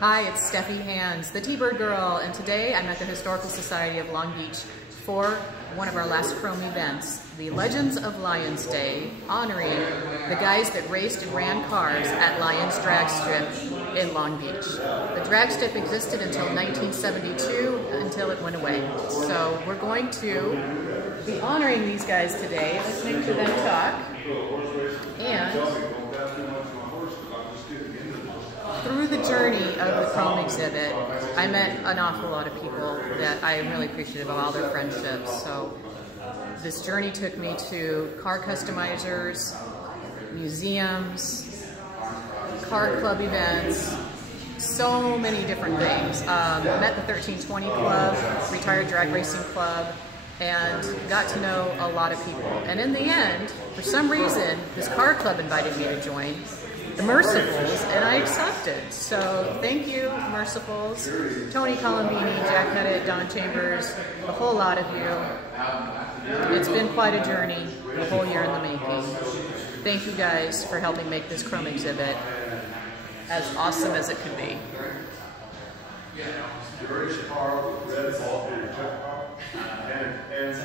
Hi, it's Steffi Hands, the T-Bird Girl, and today I'm at the Historical Society of Long Beach for one of our last Chrome events, the Legends of Lions Day, honoring the guys that raced and ran cars at Lions Drag Strip in Long Beach. The drag strip existed until 1972, until it went away. So we're going to be honoring these guys today, listening to them talk, and through the journey of the Chrome exhibit, I met an awful lot of people that I am really appreciative of all their friendships. So this journey took me to car customizers, museums, car club events, so many different things. Met the 1320 Club, Retired Drag Racing Club, and got to know a lot of people. And in the end, for some reason, this car club invited me to join the Mercifuls, and I accepted. So thank you, Mercifuls, Tony Colombini, Jack Pettit, Don Chambers, a whole lot of you. It's been quite a journey, a whole year in the making. Thank you guys for helping make this Chrome exhibit as awesome as it could be. And